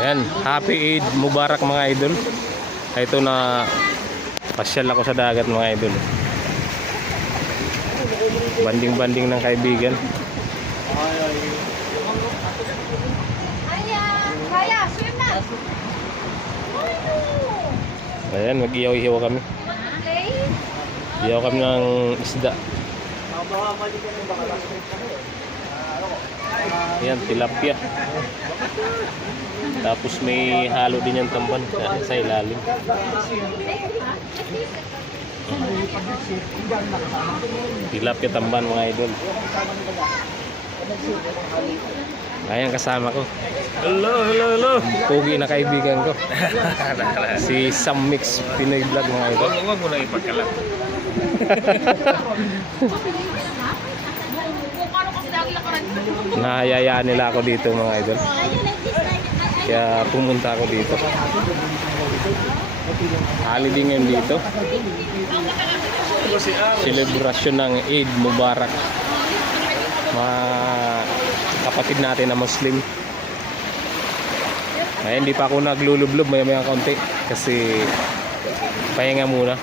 Ayan, happy Eid Mubarak mga idol. Ito na pasyal ako sa dagat mga idol. Banding-banding ng kaibigan. Ayan, mag-iyaw-iyaw kami. Iyaw kami ng isda. Ayan, tilapia. Tapos may halo din yung tamban sa ilalim. Tilapia tamban mga idol. Ayan kasama ko. Hello. Pugi na kaibigan ko. Si Sam Mix Pinoy Vlog mga idol. Huwag mo na ipagkalat. Nahayayaan nila ako dito mga idol. Kaya pumunta ako dito. Holiday ngayon dito. Selebrasyon ng Eid Mubarak. Mga kapatid natin na Muslim. Ay, hindi pa ako naglulublob maya-maya konti kasi pahinga muna.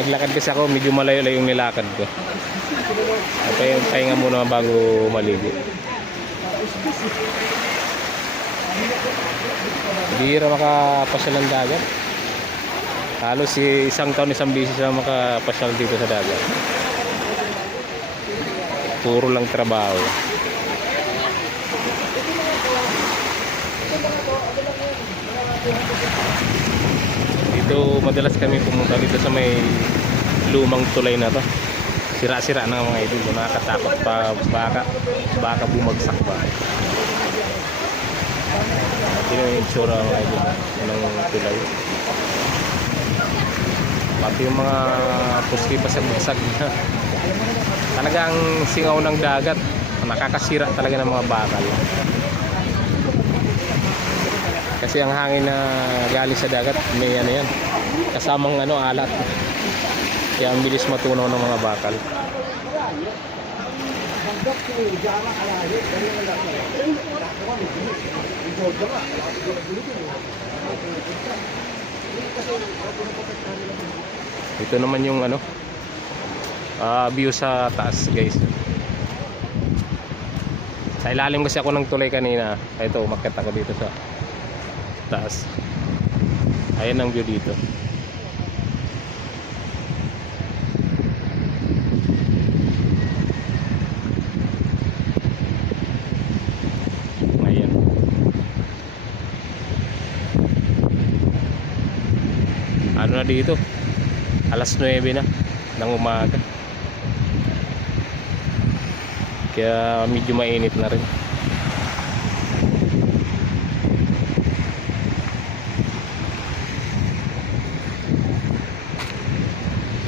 Naglakad kasi ako, medyo malayo-layo yung nilakad ko. Pahinga muna bago maligo. Bihira makapasyal ng dagat. Halos isang taon, isang bisis lang makapasyal dito sa dagat. Puro lang trabaho. Dito madalas kami pumunta dito sa may lumang tulay na to. Sira-sira na mga idol. Nakakatakot pa baka bumagsak pa. Ito yung insura mga idol ng tulay. Pati yung mga puski pa sa basag na. Talagang singaw ng dagat. Nakakasira talaga ng mga bakal. Kasi ang hangin na galing sa dagat may ano yan. Kasamang alat. Kaya ang bilis matunaw ng mga bakal. Ito naman yung view sa taas guys. Sa ilalim kasi ako ng tulay kanina. Ito umakyat ako dito sa taas. Ayan ang view dito. Ayan. Ano na dito? Alas 9 na ng umaga. Kaya medyo mainit na rin.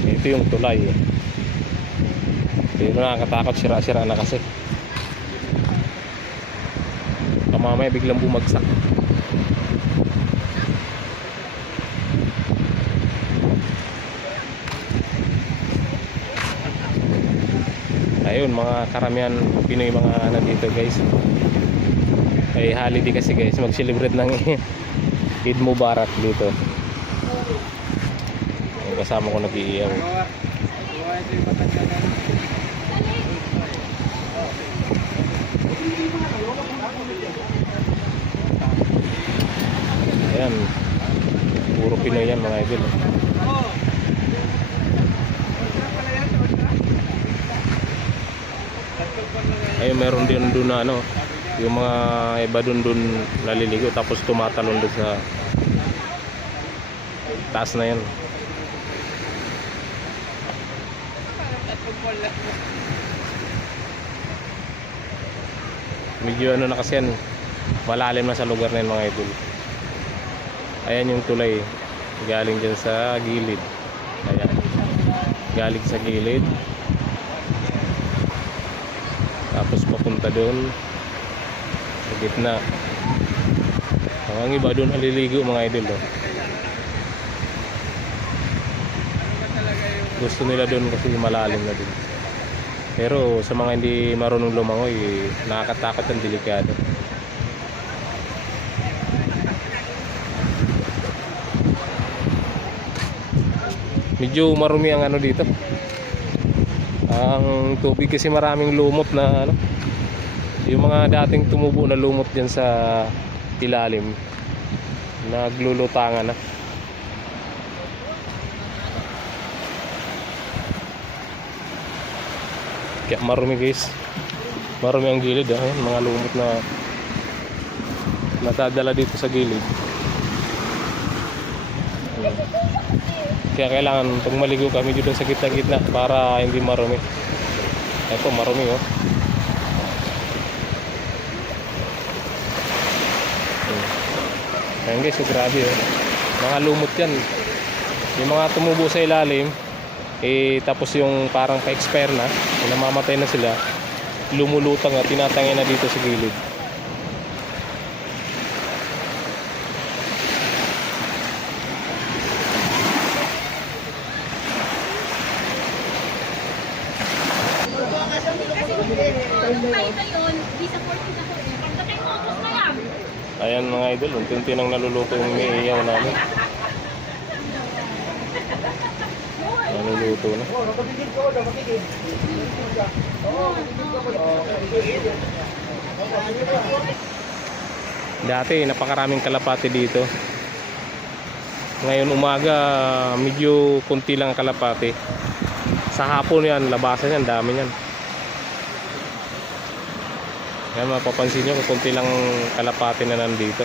Ito yung tulay eh. Pero nakakatakot, sira-sira na kasi. Mamaya biglang bumagsak. Ayun, mga karamihan Pinoy mga dito guys. Ay holiday kasi guys, mag-celebrate ng Eid Mubarak dito. Ay, kasama ko nag-iiyaw. Ayan, puro Pinoy yan mga idol. Ayun, meron din doon na yung mga iba doon naliligo tapos tumatalon doon sa taas na yan. Medyo na kasi yan, malalim na sa lugar na yun mga idol. Ayan yung tulay galing dyan sa gilid. Ayan, galing sa gilid tapos papunta doon sa gitna. Ang iba doon naliligo mga idol. Gusto nila doon kasi malalim na din. Pero sa mga hindi marunong lumangoy, nakakatakot ang delikado. Medyo marumi ang ano dito. Ang tubig kasi maraming lumot na ano. Yung mga dating tumubo na lumot diyan sa ilalim, naglulutangan na. Kaya marumi guys. Marumi ang gilid, ayan, mga lumot na natadala dito sa gilid. Kaya kailangan pag maligo kami dito sa gitna-gitna para hindi marumi. Ito marumi oh. Ayan guys, so grabe oh. Mga lumot yan. Yung mga tumubo sa ilalim, tapos yung parang pa-expire na, namamatay na sila, lumulutang at tinatangay na dito sa gilid. Ayan mga idol, unti-unti nang naluluto yung iiyaw namin. Naluluto na. Dati napakaraming kalapati dito. Ngayon umaga medyo kunti lang kalapati. Sa hapon yan, labasan yan, dami yan. Ngayon mapapansin nyo kung kunti lang kalapati na nandito.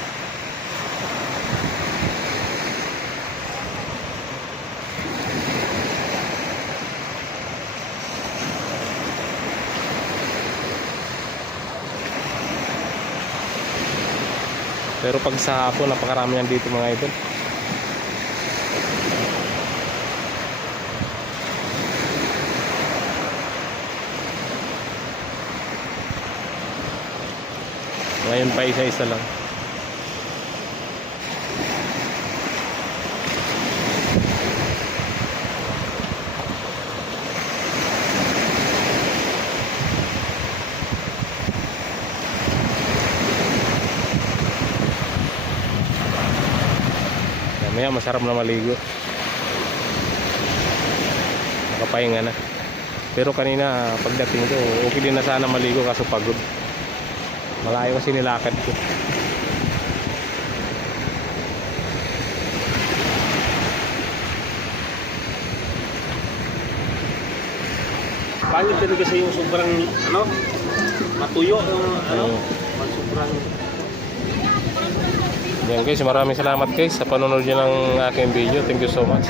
Pero pag sa hapon, napakarami yan dito mga idol. Ngayon pa isa-isa lang. Mamaya masarap na maligo. Nakapahinga na. Pero kanina pagdating ko, okay din na sana maligo kaso pagod. Malayo kasi nilakad ko. Pangit din kasi yung sobrang ano, matuyo yung ano, sobrang. Yan guys, maraming salamat guys sa panonood nyo ng aking video. Thank you so much.